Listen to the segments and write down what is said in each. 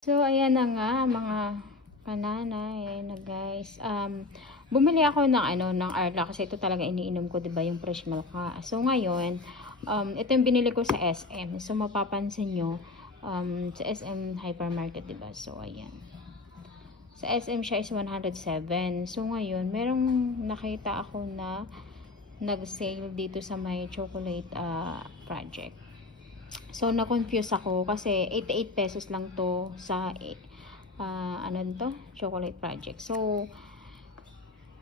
So, ayan na nga mga kananay, ayan na guys. Bumili ako ng Arla kasi ito talaga iniinom ko, 'di ba, yung fresh milk ha. So, ngayon, ito yung binili ko sa SM. So, mapapansin nyo, sa SM hypermarket, 'di ba? So, ayan. Sa SM siya is 107. So, ngayon, merong nakita ako na nag-sale dito sa may chocolate project. So, na-confuse ako kasi 88 pesos lang to sa chocolate project. So,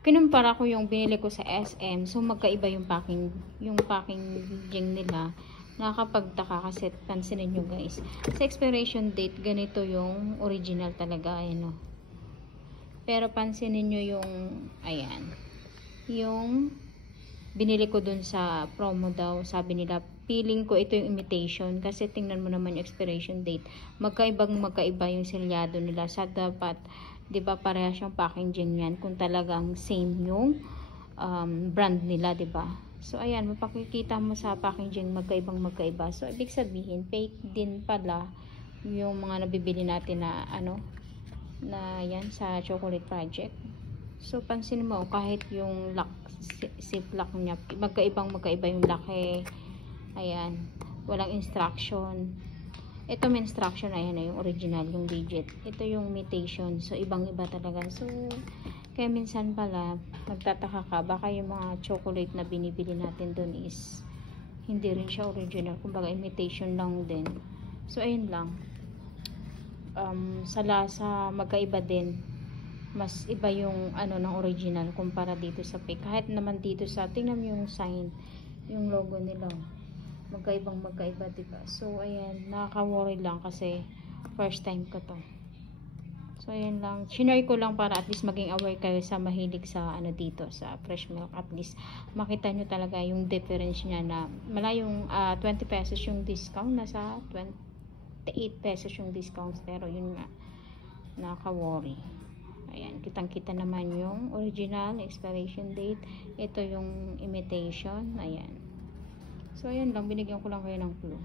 kinumpara ko yung binili ko sa SM. So, magkaiba yung packaging nila. Nakakapagtaka kasi pansinin nyo guys. Sa expiration date, ganito yung original talaga. Ayan o. Pero pansinin nyo yung, ayan, yung binili ko dun sa promo daw, sabi nila, feeling ko ito yung imitation kasi tingnan mo naman yung expiration date. Magkaiba yung selyado nila. Sa dapat, 'di ba, parehas yung packaging niyan kung talagang same yung brand nila, 'di ba? So ayan, mapakikita mo sa packaging magkaiba. So ibig sabihin, fake din pala yung mga nabibili natin na na yan sa chocolate project. So pansin mo, kahit yung lock, ziplock niya, magkaiba yung laki. Ayan, walang instruction. Ito may instruction, ayan na yung original, yung digit. Ito yung imitation, so ibang-iba talaga. So, kaya minsan pala, magtataka ka, baka yung mga chocolate na binibili natin dun is hindi rin siya original, kumbaga imitation lang din. So, ayun lang. Sa lasa, magkaiba din. Mas iba yung ng original kumpara dito sa fake. Kahit naman dito sa, tingnan mo yung sign, yung logo nila, magkaiba, diba? So ayan, nakaka-worry lang kasi first time ko to. So ayan lang, shinare ko lang para at least maging aware kayo sa mahilig sa dito sa fresh milk. At least makita nyo talaga yung difference niya na malayong 20 pesos yung discount, nasa 28 pesos yung discount, pero yun nga, nakaka-worry. Ayan, kitang-kita naman yung original expiration date. Ito yung imitation. Ayan. So, ayan lang. Binigyan ko lang kayo ng clue.